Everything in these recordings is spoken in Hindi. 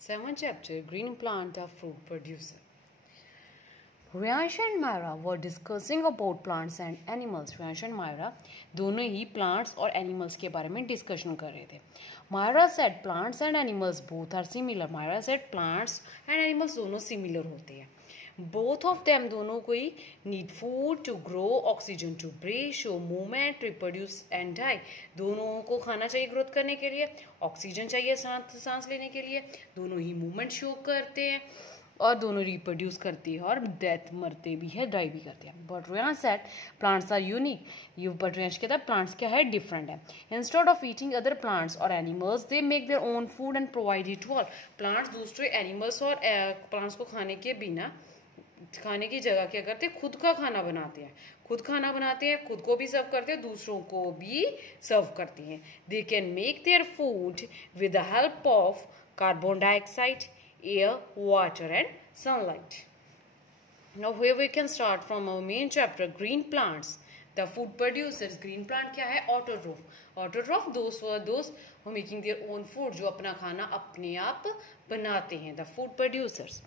Seventh chapter, Green Plant, a fruit producer. Riyansh and Myra were discussing about plants and animals. Riyansh and Myra दोनों ही plants और animals के बारे में discussion कर रहे थे. Myra said plants and animals both are similar. Myra said plants and animals दोनों similar होते हैं. Both of them दोनों को ही need food to grow, oxygen to breathe, show movement, reproduce and die. दोनों को खाना चाहिए ग्रोथ करने के लिए, ऑक्सीजन चाहिए सांस लेने के लिए, दोनों ही मूवमेंट शो करते हैं और दोनों रिप्रोड्यूस करती है और डेथ मरते भी है, डाई भी करते हैं. But Riyansh said plants are unique. But Riyansh कहता है प्लांट्स क्या है, डिफरेंट है. Instead of eating other plants और animals they make their own food and provide it to all. Plants दूसरे एनिमल्स और प्लांट्स को खाने के बिना, खाने की जगह क्या करते हैं, खुद का खाना बनाते हैं. खुद खाना बनाते हैं, खुद को भी सर्व करते हैं, दूसरों को भी सर्व करते हैं. दे can make their food with the help of carbon dioxide, air, water and sunlight. Now here we can start from our main chapter, green plants, the food producers. Green plant क्या है, autotroph. Autotroph those were those who making their own food, जो अपना खाना अपने आप बनाते हैं, the food producers.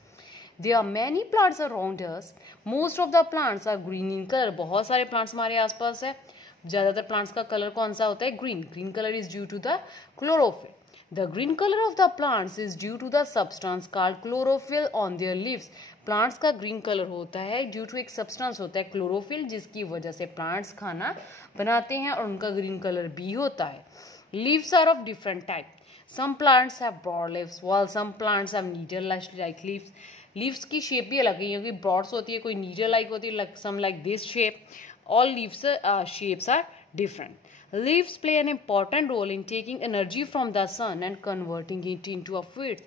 There are many plants around us. Most of the plants are green in color. बहुत सारे plants हमारे आसपास है. ज़्यादातर plants का कलर कौन सा होता है, green. Green color is due to the chlorophyll. The green color of the plants is due to the substance called chlorophyll on their leaves. Plants का green color होता है due to एक substance होता है chlorophyll, जिसकी वजह से plants खाना बनाते हैं और उनका green color भी होता है. Leaves are of different type. Some plants have broad leaves while some plants have needle-like leaves. Leaves की shape भी अलग है, क्योंकि broads होती है, कोई needle-like होती है, like some like this shape. All leaves shapes are different. Leaves play an important role in taking energy from the sun and converting it into a food.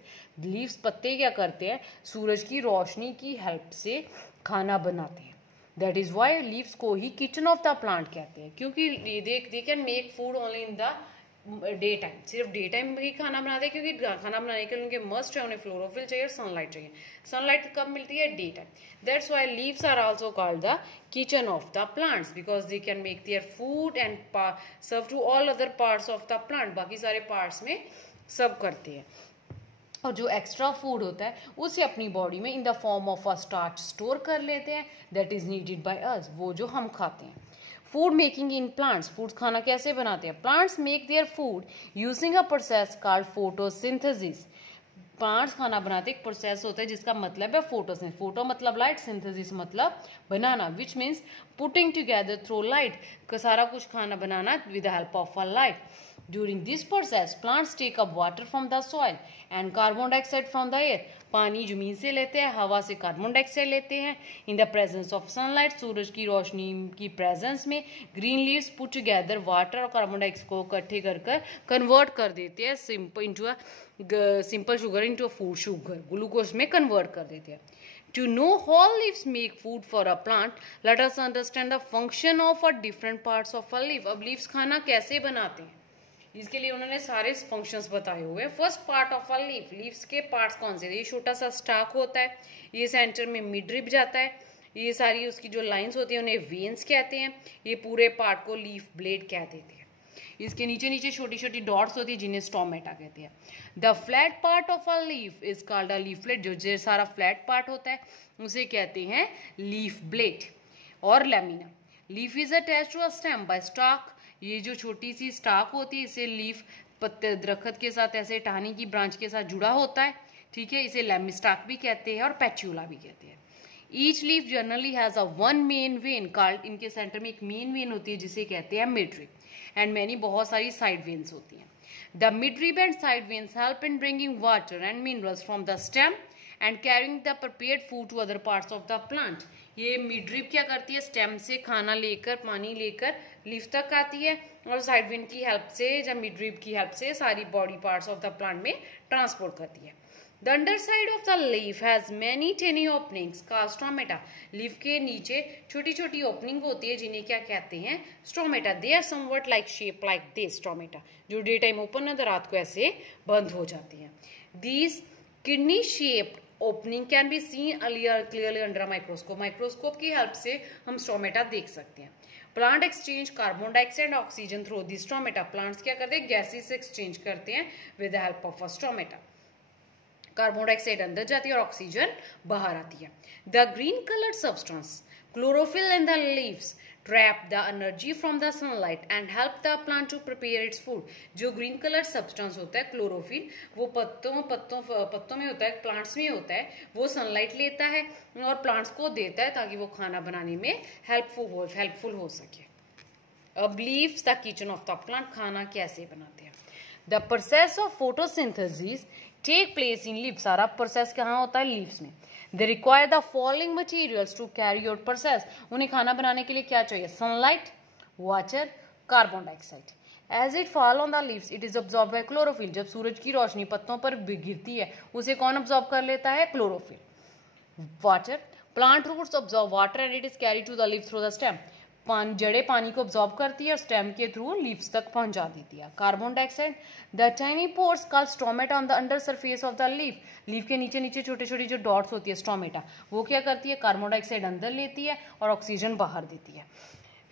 Leaves पत्ते क्या करते हैं, सूरज की रोशनी की हेल्प से खाना बनाते हैं. That is why leaves को ही kitchen of the plant कहते हैं, क्योंकि they can make food only in the day time. सिर्फ डे टाइम ही खाना बनाते हैं, क्योंकि खाना बनाने के लिए उनके मस्ट है, उन्हें फ्लोरोफिल चाहिए, सनलाइट चाहिए. सनलाइट कब मिलती है, day time. That's why leaves are also called the kitchen of the plants, because they can make their food and serve to all other parts of the plant. बाकी सारे पार्ट्स में सर्व करते हैं और जो एक्स्ट्रा फूड होता है उसे अपनी बॉडी में in the form of a starch store कर लेते हैं. That is needed by us, वो जो हम खाते हैं. Food making in plants. Food खाना कैसे बनाते हैं, plants make their food using a process called photosynthesis. Plants खाना बनाते एक प्रोसेस होता है जिसका मतलब है फोटोसिंथेसिस. फोटो मतलब लाइट, सिंथेसिस मतलब बनाना, which means putting together through light. सारा कुछ खाना बनाना with the help of a light. During this process, plants take up water from the soil and carbon dioxide from the air. पानी जमीन से लेते हैं, हवा से कार्बन डाइऑक्साइड लेते हैं. In the presence of sunlight, सूरज की रोशनी की प्रेजेंस में green leaves put together water और कार्बन डाइऑक्साइड को इकट्ठे कर कन्वर्ट कर देते हैं simple sugar into food sugar, glucose में कन्वर्ट कर देते हैं. To know how leaves make food for a plant, let us understand the function of a different parts of a leaf. अब leaves खाना कैसे बनाते हैं, इसके लिए उन्होंने सारे फंक्शंस बताए हुए. First part of a leaf. Leaves के पार्ट्स कौन से, ये छोटा सा स्टाक होता है, ये सेंटर में मिडरिब जाता है, ये सारी उसकी जो लाइंस होती हैं उन्हें वेन्स कहते हैं, ये पूरे पार्ट को लीफ ब्लेड कह देते हैं. इसके नीचे नीचे छोटी छोटी डॉट्स होती है जिन्हें स्टोमेटा कहते हैं. The flat part of a leaf is called a leaflet. जो सारा फ्लैट पार्ट होता है उसे कहते हैं लीफ ब्लेड और lamina. Leaf is attached to a stem by stalk. ये जो छोटी सी स्टाक होती है इसे लीफ पत्ते दरख्त के साथ ऐसे टहनी की ब्रांच के साथ जुड़ा होता है, ठीक है. इसे लेमिस्टाक भी कहते हैं और पैच्यूला भी कहते हैं. Each leaf generally has a one main vein called. इनके सेंटर में एक मेन वेन होती है जिसे कहते हैं मिडरिब, एंड मैनी बहुत सारी साइड वेन्स होती हैं. The midrib and side veins help in bringing water and minerals from the stem and carrying the prepared food to other parts of the plant. ये मिडरिब क्या करती है, स्टेम से खाना लेकर, पानी लेकर लीफ तक आती है, और साइड वेन की हेल्प से, जब मिडरिब की हेल्प से सारी body parts of the plant में ट्रांसपोर्ट करती है. The under side of the leaf has many tiny openings called stomata. Leaf के नीचे छोटी छोटी ओपनिंग होती है जिन्हें क्या कहते हैं, stomata. They are somewhat like shape like this stomata, जो डे टाइम ओपन है तो रात को ऐसे बंद हो जाती हैं. These kidney shaped opening can be seen clearly under a microscope. Microscope की हेल्प से हम स्टोमेटा देख सकते हैं. Plant exchange carbon dioxide and oxygen through the stomata. Plants क्या करते हैं, गैसेस एक्सचेंज करते हैं with the help of a stomata. Carbon dioxide अंदर जाती है और ऑक्सीजन बाहर आती है। The green coloured substance chlorophyll in the leaves trap the energy from the sunlight and help the plant to prepare its food. जो ग्रीन कलर सब्सटेंस होता है क्लोरोफिल, वो पत्तों में होता है, प्लांट्स में होता है, वो सनलाइट लेता है और प्लांट्स को देता है ताकि वो खाना बनाने में हेल्पफुल हो सके। अब leaves the kitchen of the plant, खाना कैसे बनाते हैं। The process of photosynthesis take place in leaves, सारा प्रोसेस कहाँ होता है, लीव्स में। They require the following materials to carry out process, उन्हें खाना बनाने के लिए क्या चाहिए, sunlight, water, carbon dioxide. As it fall on the leaves it is absorb by chlorophyll, जब सूरज की रोशनी पत्तों पर गिरती है उसे कौन ऑब्जॉर्ब कर लेता है, chlorophyll. Water, plant roots absorb water and it is carry to the leave through the stem, जड़ें पानी को ऑब्जॉर्ब करती है और स्टेम के थ्रू लीव्स तक पहुंचा देती है। Carbon dioxide, the tiny pores called stomata on the under surface of the leaf, leaf के नीचे नीचे छोटे छोटे जो डॉट्स होती है स्टोमेटा, वो क्या करती है, कार्बन डाइऑक्साइड अंदर लेती है और ऑक्सीजन बाहर देती है।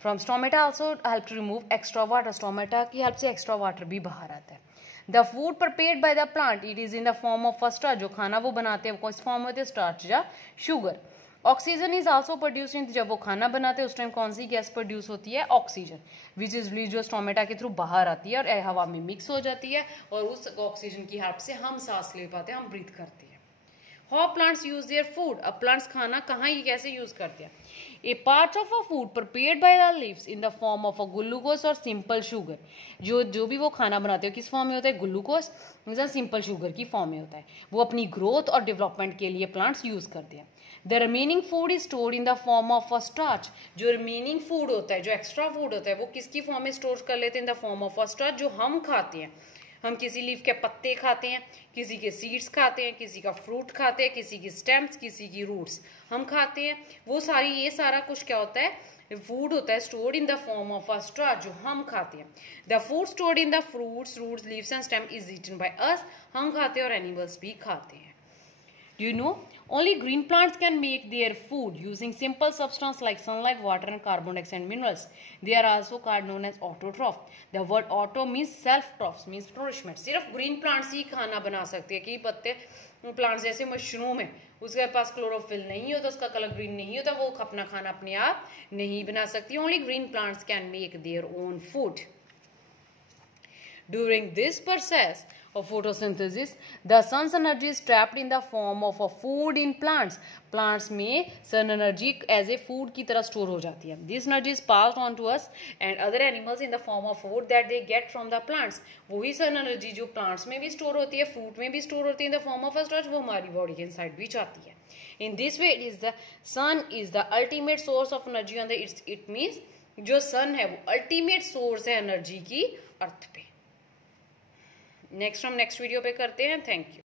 From stomata also help to remove extra water, stomata की हेल्प से एक्स्ट्रा वाटर भी बाहर आता है। The food prepared by the plant it is in the form of starch, जो खाना वो बनाते हैं वो किस फॉर्म में होते हैं, स्टार्च या sugar. Oxygen is also produce in, जब वो खाना बनाते हैं उस टाइम कौन सी गैस प्रोड्यूस होती है, ऑक्सीजन, विच इज रिलीज जो स्टोमेटा के थ्रू बाहर आती है और हवा में मिक्स हो जाती है और उस ऑक्सीजन की हेल्प से हम सांस ले पाते हैं, हम ब्रीथ करते हैं। How plants use their food, अब प्लांट्स खाना कहाँ ये कैसे यूज करते हैं। A part of a food prepared by the leaves in the form of a glucose और सिंपल शुगर, जो भी वो खाना बनाते हैं किस फॉर्म में होता है, ग्लूकोज या सिंपल शुगर की फॉर्म में होता है, वो अपनी ग्रोथ और डेवलपमेंट के लिए प्लांट्स यूज करते हैं। The remaining food is stored in the form of a starch, जो रिमेनिंग फूड होता है, जो एक्स्ट्रा फूड होता है, वो किसकी फॉर्म में स्टोर कर लेते हैं, in the form of a starch, जो हम खाते हैं। हम किसी लीफ के पत्ते खाते हैं, किसी के सीड्स खाते हैं, किसी का फ्रूट खाते हैं, किसी की स्टेम्स, किसी की रूट्स हम खाते हैं। वो ये सारा कुछ क्या होता है, फूड होता है stored in the form of a starch, जो हम खाते हैं। The food stored in the fruits, roots, leaves and stem is eaten by us, हम खाते हैं और एनिमल्स भी खाते हैं। Do you know? Only green plants can make their food using simple substance like sunlight, water and carbon dioxide and minerals. They are also called known as autotroph. The word auto means self-troph, means nourishment. सिर्फ green plants ही खाना बना सकते हैं कि पत्ते प्लांट्स जैसे मशरूम है, उसके पास क्लोरोफिल नहीं होता, उसका कलर ग्रीन नहीं होता, वो अपना खाना अपने आप नहीं बना सकती। Only green plants can make their own food. During this process of photosynthesis, the sun's energy is trapped in the form of a food in plants. Plants में sun energy as a food की तरह store हो जाती है. This energy is passed on to us and other animals in the form of food that they get from the plants. वही sun energy जो plants में भी store होती है, fruit में भी store होती है in the form of a starch, वो हमारी body के inside भी जाती है. In this way, the sun is the ultimate source of energy and it means जो sun है वो ultimate source है energy की अर्थ पे। नेक्स्ट हम नेक्स्ट वीडियो पे करते हैं। Thank you.